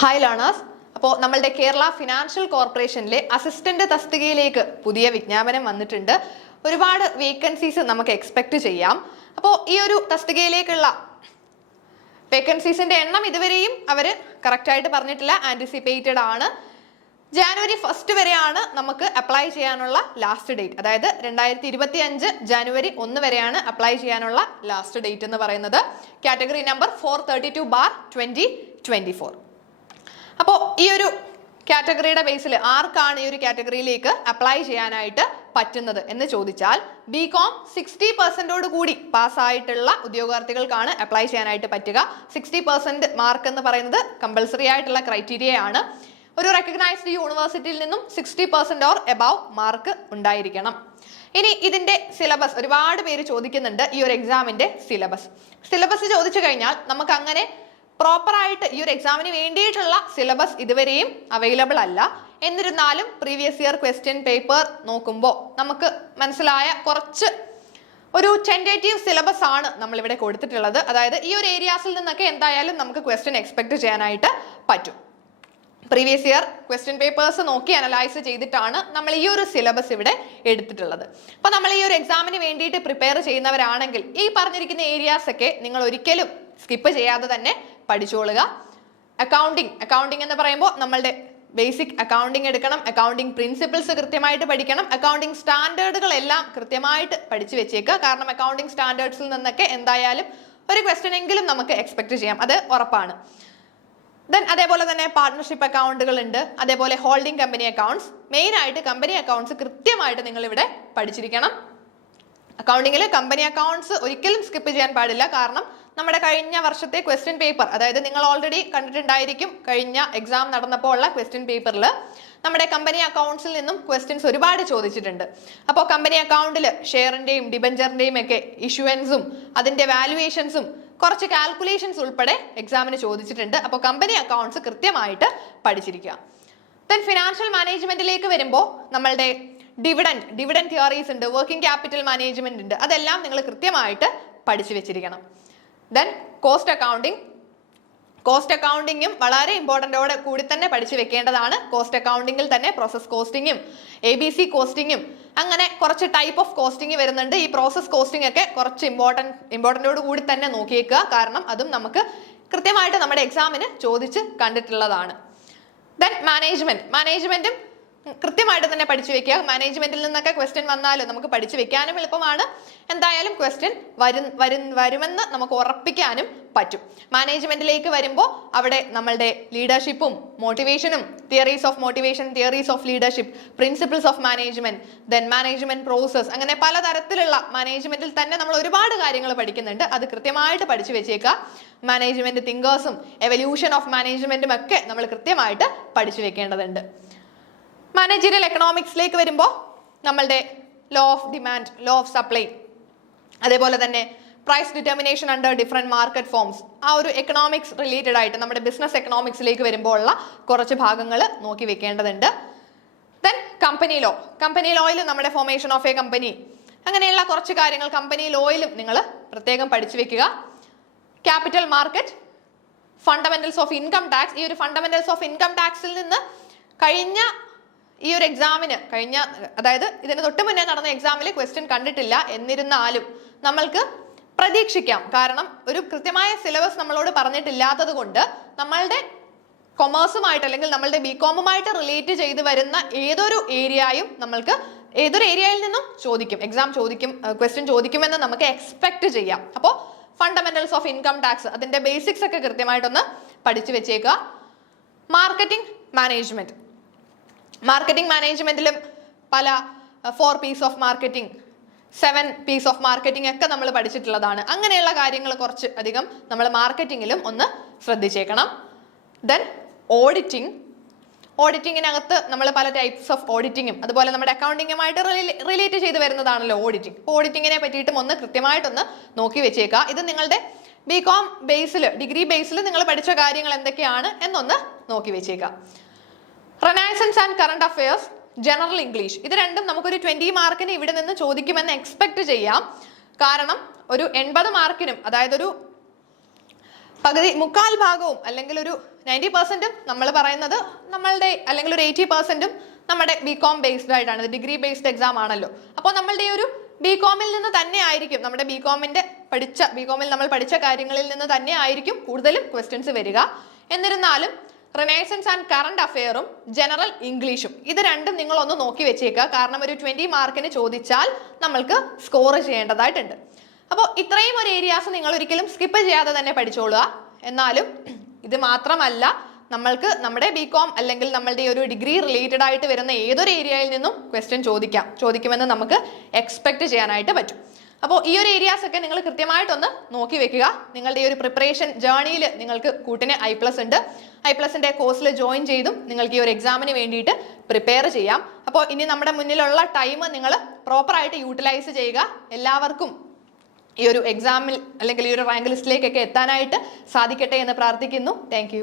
Hi learners. അപ്പോൾ നമ്മളുടെ Kerala financial കോർപ്പറേഷനിലെ അസിസ്റ്റന്റ് തസ്തികയിലേക്ക് പുതിയ വിജ്ഞാപനം വന്നിട്ടുണ്ട്. ഒരുപാട് വേക്കൻസീസ് നമുക്ക് എക്സ്പെക്ട് ചെയ്യാം. അപ്പോൾ ഈ ഒരു തസ്തികയിലേക്കുള്ള വേക്കൻസീസിന്റെ എണ്ണം ഇതുവരെയും അവർ കറക്റ്റായിട്ട് പറഞ്ഞിട്ടില്ല, ആൻറ്റിസിപ്പേറ്റഡ് ആണ്. ജാനുവരി 1 വരെയാണ് നമുക്ക് അപ്ലൈ ചെയ്യാനുള്ള ലാസ്റ്റ് ഡേറ്റ്. അതായത് 2025 ജാനുവരി 1 വരെയാണ് അപ്ലൈ ചെയ്യാനുള്ള ലാസ്റ്റ് ഡേറ്റ് എന്ന് പറയുന്നത്. Category number 432/2024. അപ്പോൾ ഈ ഒരു കാറ്റഗറിയുടെ ബേസിൽ ആർക്കാണ് ഈ ഒരു കാറ്റഗറിയിലേക്ക് അപ്ലൈ ചെയ്യാനായിട്ട് പറ്റുന്നത് എന്ന് ചോദിച്ചാൽ BCom 60% കൂടി പാസ്സായിട്ടുള്ള ഉദ്യോഗാർത്ഥികൾക്കാണ് അപ്ലൈ ചെയ്യാനായിട്ട് പറ്റുക. 60% മാർക്ക് എന്ന് പറയുന്നത് കമ്പൽസറി ആയിട്ടുള്ള ക്രൈറ്റീരിയ ആണ്. ഒരു റെക്കഗ്നൈസ്ഡ് യൂണിവേഴ്സിറ്റിയിൽ നിന്നും 60% ഓർ എബവ് മാർക്ക് ഉണ്ടായിരിക്കണം. ഇനി ഇതിന്റെ സിലബസ് ഒരുപാട് പേര് ചോദിക്കുന്നുണ്ട്. ഈ ഒരു എക്സാമിന്റെ സിലബസ് ചോദിച്ചു കഴിഞ്ഞാൽ നമുക്ക് അങ്ങനെ പ്രോപ്പറായിട്ട് ഈ ഒരു എക്സാമിന് വേണ്ടിയിട്ടുള്ള സിലബസ് ഇതുവരെയും അവൈലബിൾ അല്ല. എന്നിരുന്നാലും പ്രീവിയസ് ഇയർ ക്വസ്റ്റ്യൻ പേപ്പർ നോക്കുമ്പോൾ നമുക്ക് മനസ്സിലായ കുറച്ച് ഒരു ടെൻറ്റേറ്റീവ് സിലബസ് ആണ് നമ്മളിവിടെ കൊടുത്തിട്ടുള്ളത്. അതായത് ഈ ഒരു ഏരിയാസിൽ നിന്നൊക്കെ എന്തായാലും നമുക്ക് ക്വസ്റ്റ്യൻ എക്സ്പെക്ട് ചെയ്യാനായിട്ട് പറ്റും. പ്രീവിയസ് ഇയർ ക്വസ്റ്റ്യൻ പേപ്പേഴ്സ് നോക്കി അനലൈസ് ചെയ്തിട്ടാണ് നമ്മൾ ഈ ഒരു സിലബസ് ഇവിടെ എടുത്തിട്ടുള്ളത്. അപ്പോൾ നമ്മൾ ഈ ഒരു എക്സാമിന് വേണ്ടിയിട്ട് പ്രിപ്പയർ ചെയ്യുന്നവരാണെങ്കിൽ ഈ പറഞ്ഞിരിക്കുന്ന ഏരിയാസ് ഒക്കെ നിങ്ങൾ ഒരിക്കലും സ്കിപ്പ് ചെയ്യാതെ തന്നെ പഠിച്ചോളുക. അക്കൗണ്ടിങ് എന്ന് പറയുമ്പോൾ നമ്മളുടെ ബേസിക് അക്കൗണ്ടിങ് എടുക്കണം. അക്കൗണ്ടിങ് പ്രിൻസിപ്പിൾസ് കൃത്യമായിട്ട് പഠിക്കണം. അക്കൗണ്ടിങ് സ്റ്റാൻഡേർഡുകളെല്ലാം കൃത്യമായിട്ട് പഠിച്ചു വെച്ചേക്കുക. കാരണം അക്കൗണ്ടിങ് സ്റ്റാൻഡേർഡ്സിൽ നിന്നൊക്കെ എന്തായാലും ഒരു ക്വസ്റ്റ്യൻ എങ്കിലും നമുക്ക് എക്സ്പെക്ട് ചെയ്യാം, അത് ഉറപ്പാണ്. ദെൻ അതേപോലെ തന്നെ പാർട്ട്ണർഷിപ്പ് അക്കൗണ്ടുകൾ ഉണ്ട്, അതേപോലെ ഹോൾഡിംഗ് കമ്പനി അക്കൗണ്ട്സ്. മെയിൻ ആയിട്ട് കമ്പനി അക്കൗണ്ട്സ് കൃത്യമായിട്ട് നിങ്ങൾ ഇവിടെ പഠിച്ചിരിക്കണം. അക്കൗണ്ടിങ്ങിൽ കമ്പനി അക്കൗണ്ട്സ് ഒരിക്കലും സ്കിപ്പ് ചെയ്യാൻ പാടില്ല. കാരണം നമ്മുടെ കഴിഞ്ഞ വർഷത്തെ ക്വസ്റ്റ്യൻ പേപ്പർ, അതായത് നിങ്ങൾ ഓൾറെഡി കണ്ടിട്ടുണ്ടായിരിക്കും, കഴിഞ്ഞ എക്സാം നടന്നപ്പോൾ ഉള്ള ക്വസ്റ്റ്യൻ പേപ്പറിൽ നമ്മുടെ കമ്പനി അക്കൗണ്ട്സിൽ നിന്നും ക്വസ്റ്റ്യൻസ് ഒരുപാട് ചോദിച്ചിട്ടുണ്ട്. അപ്പോൾ കമ്പനി അക്കൗണ്ടിൽ ഷെയറിന്റെയും ഡിബഞ്ചറിന്റെയും ഒക്കെ ഇഷ്യൂവൻസും അതിന്റെ വാല്യുവേഷൻസും കുറച്ച് കാൽക്കുലേഷൻസ് ഉൾപ്പെടെ എക്സാമിന് ചോദിച്ചിട്ടുണ്ട്. അപ്പോൾ കമ്പനി അക്കൗണ്ട്സ് കൃത്യമായിട്ട് പഠിച്ചിരിക്കുക. ദെൻ ഫിനാൻഷ്യൽ മാനേജ്മെന്റിലേക്ക് വരുമ്പോൾ നമ്മളുടെ ഡിവിഡൻഡ് തിയറീസ് ഉണ്ട്, വർക്കിംഗ് ക്യാപിറ്റൽ മാനേജ്മെന്റ് ഉണ്ട്, അതെല്ലാം നിങ്ങൾ കൃത്യമായിട്ട് പഠിച്ചു വെച്ചിരിക്കണം. ദെൻ കോസ്റ്റ് അക്കൗണ്ടിങ്ങും വളരെ ഇമ്പോർട്ടൻ്റോടെ കൂടി തന്നെ പഠിച്ചു വെക്കേണ്ടതാണ്. കോസ്റ്റ് അക്കൗണ്ടിങ്ങിൽ തന്നെ പ്രോസസ് കോസ്റ്റിങ്ങും ABC കോസ്റ്റിങ്ങും അങ്ങനെ കുറച്ച് ടൈപ്പ് ഓഫ് കോസ്റ്റിംഗ് വരുന്നുണ്ട്. ഈ പ്രോസസ് കോസ്റ്റിംഗ് ഒക്കെ കുറച്ച് ഇമ്പോർട്ടൻ്റോട് കൂടി തന്നെ നോക്കിയേക്കുക. കാരണം അതും നമുക്ക് കൃത്യമായിട്ട് നമ്മുടെ എക്സാമിന് ചോദിച്ച് കണ്ടിട്ടുള്ളതാണ്. ദെൻ മാനേജ്മെന്റും കൃത്യമായിട്ട് തന്നെ പഠിച്ചു വെക്കുക. മാനേജ്മെന്റിൽ നിന്നൊക്കെ ക്വസ്റ്റ്യൻ വന്നാൽ നമുക്ക് പഠിച്ചു വെക്കാനും എളുപ്പമാണ്. എന്തായാലും ക്വസ്റ്റ്യൻ വരുമെന്ന് നമുക്ക് ഉറപ്പിക്കാനും പറ്റും. മാനേജ്മെന്റിലേക്ക് വരുമ്പോൾ അവിടെ നമ്മളുടെ ലീഡർഷിപ്പും മോട്ടിവേഷനും, theories of motivation, theories of leadership, principles of management, then management process, അങ്ങനെ പലതരത്തിലുള്ള മാനേജ്മെന്റിൽ തന്നെ നമ്മൾ ഒരുപാട് കാര്യങ്ങൾ പഠിക്കുന്നുണ്ട്. അത് കൃത്യമായിട്ട് പഠിച്ചു വെച്ചേക്കുക. മാനേജ്മെന്റ് തിങ്കേഴ്സും എവല്യൂഷൻ ഓഫ് മാനേജ്മെന്റും ഒക്കെ നമ്മൾ കൃത്യമായിട്ട് പഠിച്ചു വെക്കേണ്ടതുണ്ട്. മാനേജറിയൽ എക്കണോമിക്സിലേക്ക് വരുമ്പോൾ നമ്മളുടെ law of demand, law of supply, അതേപോലെ തന്നെ price determination under different market forms, ആ ഒരു എക്കണോമിക്സ് റിലേറ്റഡ് ആയിട്ട് നമ്മുടെ ബിസിനസ് എക്കണോമിക്സിലേക്ക് വരുമ്പോൾ ഉള്ള കുറച്ച് ഭാഗങ്ങൾ നോക്കി വെക്കേണ്ടതുണ്ട്. ദെൻ കമ്പനി ലോയിൽ നമ്മുടെ ഫോർമേഷൻ ഓഫ് എ കമ്പനി, അങ്ങനെയുള്ള കുറച്ച് കാര്യങ്ങൾ കമ്പനി ലോയിലും നിങ്ങൾ പ്രത്യേകം പഠിച്ചു വെക്കുക. Capital market, fundamentals of income tax. ഈ ഒരു ഫണ്ടമെന്റൽസ് ഓഫ് ഇൻകം ടാക്സിൽ നിന്ന് കഴിഞ്ഞ ഈ ഒരു എക്സാമിന് അതായത് ഇതിന് തൊട്ട് മുന്നേ നടന്ന എക്സാമിൽ ക്വസ്റ്റ്യൻ കണ്ടിട്ടില്ല. എന്നിരുന്നാലും നമ്മൾക്ക് പ്രതീക്ഷിക്കാം. കാരണം ഒരു കൃത്യമായ സിലബസ് നമ്മളോട് പറഞ്ഞിട്ടില്ലാത്തത് കൊണ്ട് നമ്മളുടെ കൊമേഴ്സുമായിട്ട് അല്ലെങ്കിൽ നമ്മളുടെ BComമായിട്ട് റിലേറ്റ് ചെയ്ത് വരുന്ന ഏതൊരു ഏരിയയും നമ്മൾക്ക് ഏതൊരു ഏരിയയിൽ നിന്നും ക്വസ്റ്റ്യൻ ചോദിക്കുമെന്ന് നമുക്ക് എക്സ്പെക്ട് ചെയ്യാം. അപ്പോൾ ഫണ്ടമെന്റൽസ് ഓഫ് ഇൻകം ടാക്സ്, അതിന്റെ ബേസിക്സ് ഒക്കെ കൃത്യമായിട്ടൊന്ന് പഠിച്ചു വെച്ചേക്കുക. മാർക്കറ്റിംഗ് മാനേജ്മെന്റിലും പല 4 P's of marketing, 7 P's of marketing ഒക്കെ നമ്മൾ പഠിച്ചിട്ടുള്ളതാണ്. അങ്ങനെയുള്ള കാര്യങ്ങൾ കുറച്ച് അധികം നമ്മൾ മാർക്കറ്റിംഗിലും ഒന്ന് ശ്രദ്ധിച്ചേക്കണം. ദെൻ ഓഡിറ്റിങ്ങിനകത്ത് നമ്മൾ പല ടൈപ്സ് ഓഫ് ഓഡിറ്റിങ്ങും അതുപോലെ നമ്മുടെ അക്കൗണ്ടിങ്ങുമായിട്ട് റിലേറ്റ് ചെയ്ത് വരുന്നതാണല്ലോ ഓഡിറ്റിംഗ്. അപ്പോൾ ഓഡിറ്റിങ്ങിനെ പറ്റിയിട്ടും ഒന്ന് കൃത്യമായിട്ടൊന്ന് നോക്കി വെച്ചേക്കുക. ഇത് നിങ്ങളുടെ BCom ബേസിൽ, ഡിഗ്രി ബേസിൽ നിങ്ങൾ പഠിച്ച കാര്യങ്ങൾ എന്തൊക്കെയാണ് എന്നൊന്ന് നോക്കി വെച്ചേക്കുക. Renaissance and current affairs, general English, ഇത് രണ്ടും നമുക്കൊരു 20 മാർക്കിന് ഇവിടെ നിന്ന് ചോദിക്കുമെന്ന് എക്സ്പെക്ട് ചെയ്യാം. കാരണം ഒരു 80 മാർക്കിനും, അതായത് ഒരു പകുതി മുക്കാൽ ഭാഗവും അല്ലെങ്കിൽ ഒരു 90% നമ്മൾ പറയുന്നത് നമ്മളുടെ അല്ലെങ്കിൽ ഒരു 80% നമ്മുടെ ബികോം ബേസ്ഡ് ആയിട്ടാണ്, ഡിഗ്രി ബേസ്ഡ് എക്സാം ആണല്ലോ. അപ്പോൾ നമ്മളുടെ ഒരു ബികോമിൽ നിന്ന് തന്നെ ആയിരിക്കും, നമ്മുടെ ബികോമിൽ നമ്മൾ പഠിച്ച കാര്യങ്ങളിൽ നിന്ന് തന്നെ ആയിരിക്കും കൂടുതലും ക്വസ്റ്റ്യൻസ് വരിക. എന്നിരുന്നാലും റിനൈസൻസ് ആൻഡ് കറണ്ട് അഫെയറും ജനറൽ ഇംഗ്ലീഷും ഇത് രണ്ടും നിങ്ങൾ ഒന്ന് നോക്കി വെച്ചേക്കുക. കാരണം ഒരു 20 മാർക്കിന് ചോദിച്ചാൽ നമ്മൾക്ക് സ്കോർ ചെയ്യേണ്ടതായിട്ടുണ്ട്. അപ്പോൾ ഇത്രയും ഒരു ഏരിയാസ് നിങ്ങൾ ഒരിക്കലും സ്കിപ്പ് ചെയ്യാതെ തന്നെ പഠിച്ചോളുക. എന്നാലും ഇത് മാത്രമല്ല, നമ്മൾക്ക് നമ്മുടെ ബികോം അല്ലെങ്കിൽ നമ്മളുടെ ഒരു ഡിഗ്രി റിലേറ്റഡ് ആയിട്ട് വരുന്ന ഏതൊരു ഏരിയയിൽ നിന്നും ക്വസ്റ്റ്യൻ ചോദിക്കുമെന്ന് നമുക്ക് എക്സ്പെക്ട് ചെയ്യാനായിട്ട് പറ്റും. അപ്പോൾ ഈ ഒരു ഏരിയാസ് ഒക്കെ നിങ്ങൾ കൃത്യമായിട്ടൊന്ന് നോക്കി വെക്കുക. നിങ്ങളുടെ ഈ ഒരു പ്രിപ്പറേഷൻ ജേർണിയിൽ നിങ്ങൾക്ക് കൂട്ടിന് I+ ഉണ്ട്. I+ന്റെ കോഴ്സിൽ ജോയിൻ ചെയ്തും നിങ്ങൾക്ക് ഈ ഒരു എക്സാമിന് വേണ്ടിയിട്ട് പ്രിപ്പയർ ചെയ്യാം. അപ്പോൾ ഇനി നമ്മുടെ മുന്നിലുള്ള ടൈം നിങ്ങൾ പ്രോപ്പറായിട്ട് യൂട്ടിലൈസ് ചെയ്യുക. എല്ലാവർക്കും ഈ ഒരു എക്സാമിൽ അല്ലെങ്കിൽ ഈ ഒരു റാങ്ക് ലിസ്റ്റിലേക്കൊക്കെ എത്താനായിട്ട് സാധിക്കട്ടെ എന്ന് പ്രാർത്ഥിക്കുന്നു. താങ്ക്